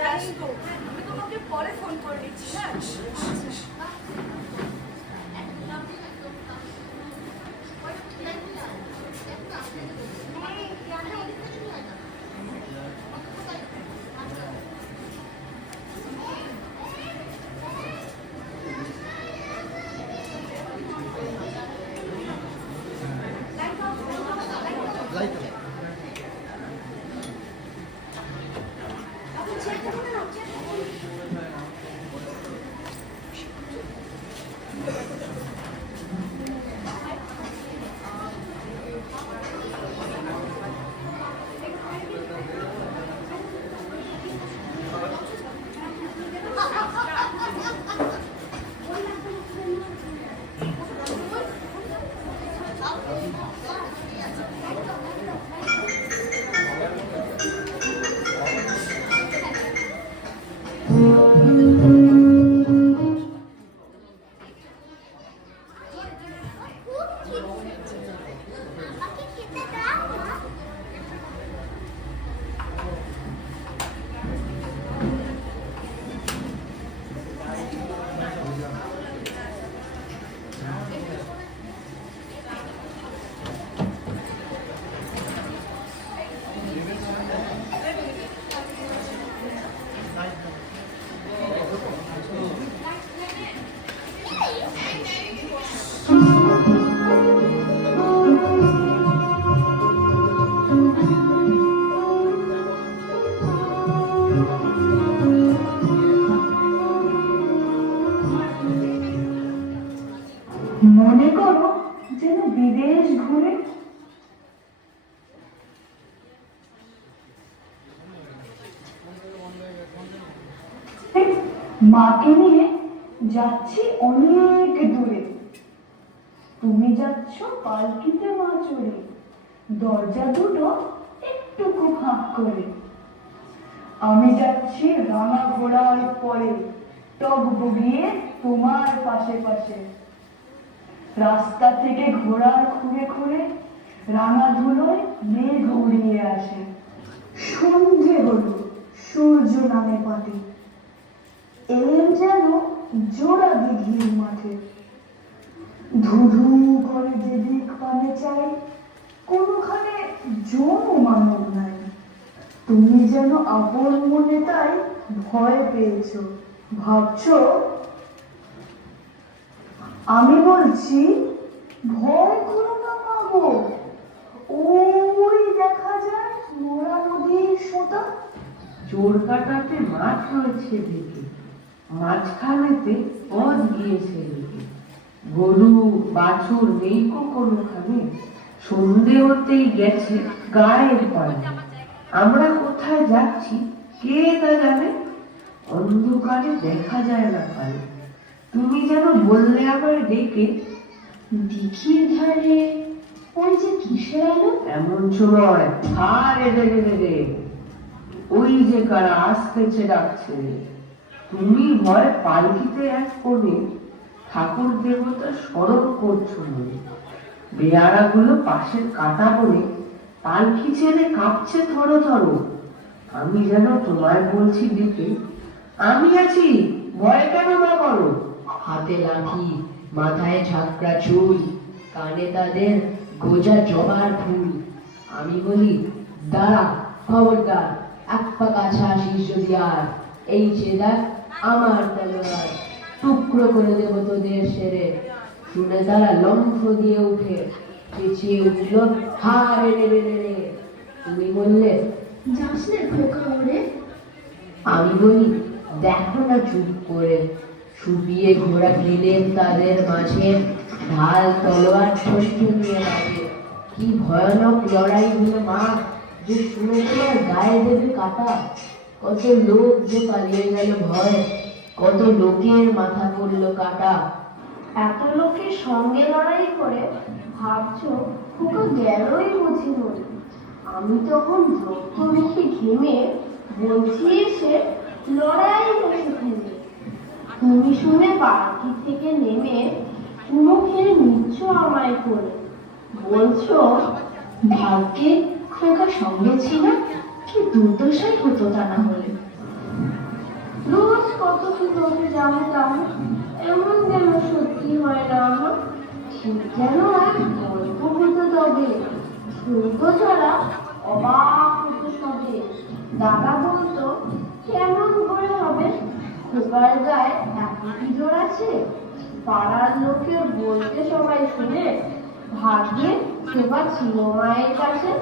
ব্যস্ত, আমি তোমাকে পরে ফোন করে নিচ্ছি। হ্যাঁ মনে করো যেন বিদেশ ঘুরে মাকে নিয়ে যাচ্ছি অনেক দূরে। তুমি যাচ্ছ পালকিতে মা চড়ে, দরজা দুটো একটুকু ফাঁক করে। আমি যাচ্ছি রাঙা ঘোড়ার পরে, টক বগিয়ে তোমার পাশে পাশে। রাস্তা থেকে ঘোড়ার খুঁড়ে খুঁড়ে রাঙা ধুলোয় মেঘ উড়িয়ে আসে। সন্ধে হলো, সূর্য নামে পাতে, এলেন যেন জোড়া দিঘির মাঠে। ধুধু করে যেদিক পানে চাই, কোনোখানে জন মানব নাই। তুমি যেন আপন মনে তাই ভয় পেয়েছ, ভাবছো আমি বলছি ভয় করো না মাগো, ওই দেখা যায় মোরা নদীর সোঁতা। চোর কাটাতে মাঠ রয়েছে দিকে, মাঝখানেতে পথ গিয়েছে দিকে। গরু বাছুর নেই কোনোখানে, সন্ধে হতেই গেছে গায়ের পানে। আমরা কোথায় যাচ্ছি কে তা জানে, অন্ধকারে দেখা যায় না কালে। তুমি যেন বললে আবার ডেকে, দিঘির ধারে ওই যে কিসের আলো। এমন সময় আরে রে রে রে, ওই যে কারা আসতেছে ডাকছে। তুমি ভয় পালকিতে এক কোণে ঠাকুর দেবতা স্মরণ করছো মনে। বেয়ারা গুলো পাশের কাটা বনে পালকি ছেড়ে কাঁপছে থরো থরো। আমি যেন তোমায় বলছি ডেকে, আমি আছি ভয় কেন না করো। হাতে লাঠি, মাথায় ঝাঁকড়া চুল, কানে তাদের গোজা জবার ফুল। আমি বলি দাঁড়া, খবরদার, এক পা কাছে আসিস যদি আর। এই যে দেখ আমার তলোয়ার, টুকরো করে দেবো তোদের সেরে। শুনে তারা লম্ফ দিয়ে উঠে চেঁচিয়ে উঠল, হা রে রে রে রে। তুমি বললে যাস না খোকা ওরে। আমি বলি দেখো না চুপ করে। শুকিয়ে ঘোড়া দিলেন তাদের মাঝে, ঢাল তলোয়ার নিয়ে লাগে। কি ভয়ানক লড়াই হলো মা, যে শুনে তোমার গায়ে দেবে কাটা। কত লোক যে পালিয়ে গেল ভয়, কত লোকের মাথা পড়লো কাটা। এত লোকের সঙ্গে লড়াই করে ভাবছো খোকা গেলই বুঝি মরে। আমি তখন রক্ত মেখে ঘেমে বলছি এসে লড়াই বসে থেমে। তুমি শুনে পালকি থেকে নেমে চুমো খেয়ে নিচ্ছ আমায় করে। বলছো ভাগ্যে খোকা সঙ্গে ছিল, কি দুর্দশাই হতো তা না হলে। জানতাম এমন যেন সত্যি হয় না আমার, ঠিক যেন এক গল্প হতো তবে। শুনতো যারা অবাক হতো সবে। দাদা বলতো কেমন করে হবে, খোকার গায়ে এত জোর আছে। পাড়ার লোকে বলতে সবাই শুনে, ভাগ্যে সেবা ছিল মায়ের কাছে।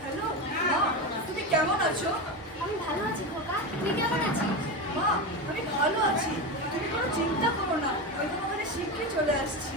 হ্যালো মা, তুমি কেমন আছো? আমি ভালো আছি খোকা, তুই কেমন আছিস? মা, আমি ভালো আছি, তুমি কোনো চিন্তা করো না, আমি তোমার শীঘ্রই চলে আসছি।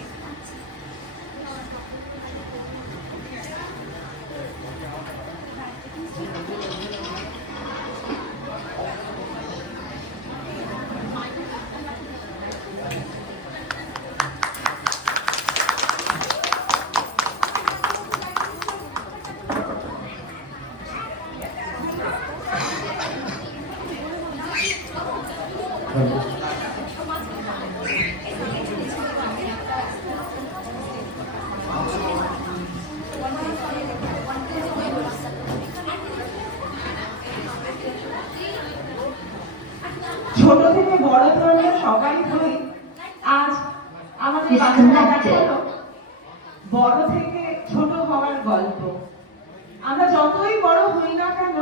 ছোট থেকে বড় তো আমরা সবাই হই। আজ আমাদের বাচ্চারা দেখালো বড় থেকে ছোট হওয়ার গল্প। আমরা যতই বড় হই না কেন,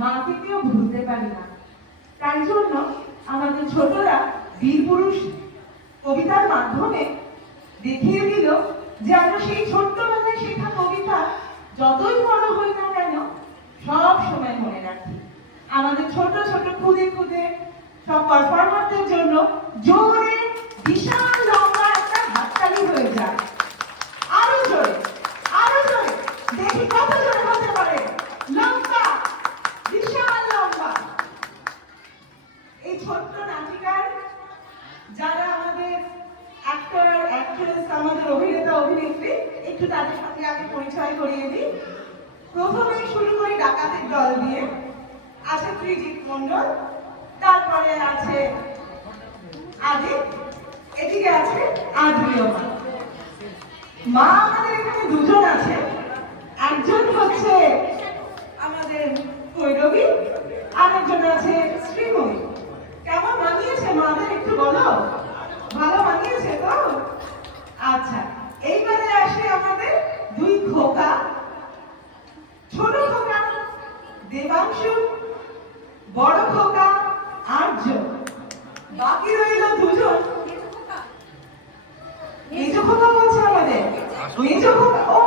মাকে কেউ ভুলতে পারি না। তাই জন্য আমাদের ছোটরা বীরপুরুষ কবিতার মাধ্যমে দেখিয়ে দিল যে আমরা সেই ছোট্টবেলায় শেখা কবিতা যতই বড় হই না কেন সব সময় মনে রাখি। আমাদের ছোট ছোট খুদে খুদে সব পারফরমারদের জন্য জোরে বিশাল লম্বা একটা হাততালি হয়ে যায়। আরো জোরে, আরো জোরে, দেখি কত জোরে হতে পারে। লম্বা, বিশাল লম্বা। এই ছোট্ট নাটিকার যারা আমাদের অ্যাক্টর অ্যাক্ট্রেস, আমাদের অভিনেতা অভিনেত্রী, একটু তাদের সঙ্গে আগে পরিচয় করিয়ে দিই। প্রথমেই শুরু করি ডাকাতের দল দিয়ে। আছে ত্রিজিৎ মন্ডল, তারপরে আছে আদিত, এদিকে আছে আদ্রিয়মা। মা আমাদের এখানে দুজন আছে, একজন হচ্ছে আমাদের কৈরবী, আরেকজন আছে শ্রীময়ী। কেমন মানিয়েছে মাদের একটু বলো? ভালো মানিয়েছে তো? আচ্ছা, এইবারে আসে আমাদের দুই খোকা। ছোট খোকা দেবাংশু, বড় খোকা আর্য। বাকি রইল দুজন। মেজ খোকা বলছে আমাদের, মেজ খোকা, ও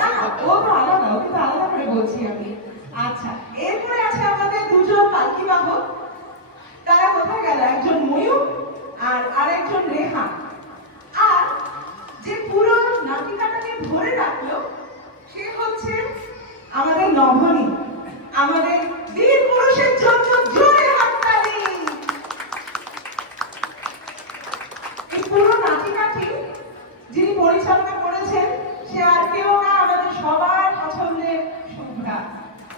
না ও তো আলাদা, ওকে তো আলাদা করে বলছি আমি। আচ্ছা, এরপরে আছে আমাদের দুজন পালকি বাহক। তারা কোথায় গেল? একজন ময়ূর আর আরেকজন রেহান। আর যে পুরো নাটিকাটাকে ধরে রাখলো সে হচ্ছে আমাদের নভনী। আমাদের বীর পুরুষের জন্য জোরে হাততালি। এই পুরো নাটিকাটি যিনি পরিচালনা করেছেন সে আর কেউ না, আমাদের সবার পছন্দের শুভ্রা।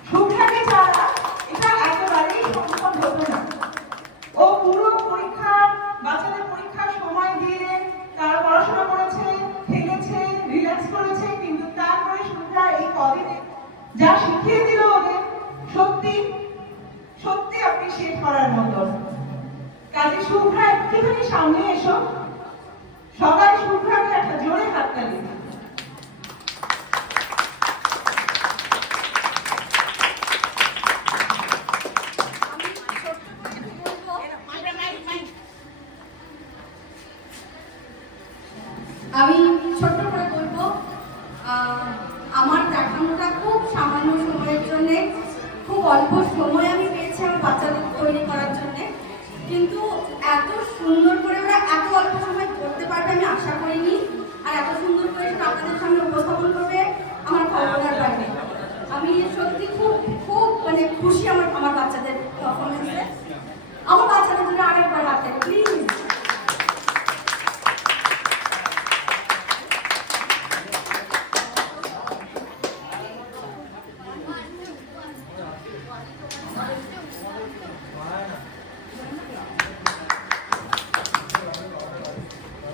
শুভ্রাকে ছাড়া এটা একেবারেই সম্ভব হতো না। ও পুরো পরীক্ষা, বাচ্চাদের পরীক্ষার সময় দিয়ে তারা পড়াশোনা করেছে, খেলেছে, রিল্যাক্স করেছে, কিন্তু তারপরে শুভ্রা এই কদিনে যা শিখিয়ে দিল ওদের, সত্যি সত্যি অ্যাপ্রিশিয়েট করার মতো। কাজে শুভ্রা একটুখানি সামনে এসো, সবাই শুভ্রাকে একটা জোরে হাততালি। আমি ছোট্ট করে বলবো, আমার দেখানোটা খুব সামান্য সময়ের জন্য, খুব অল্প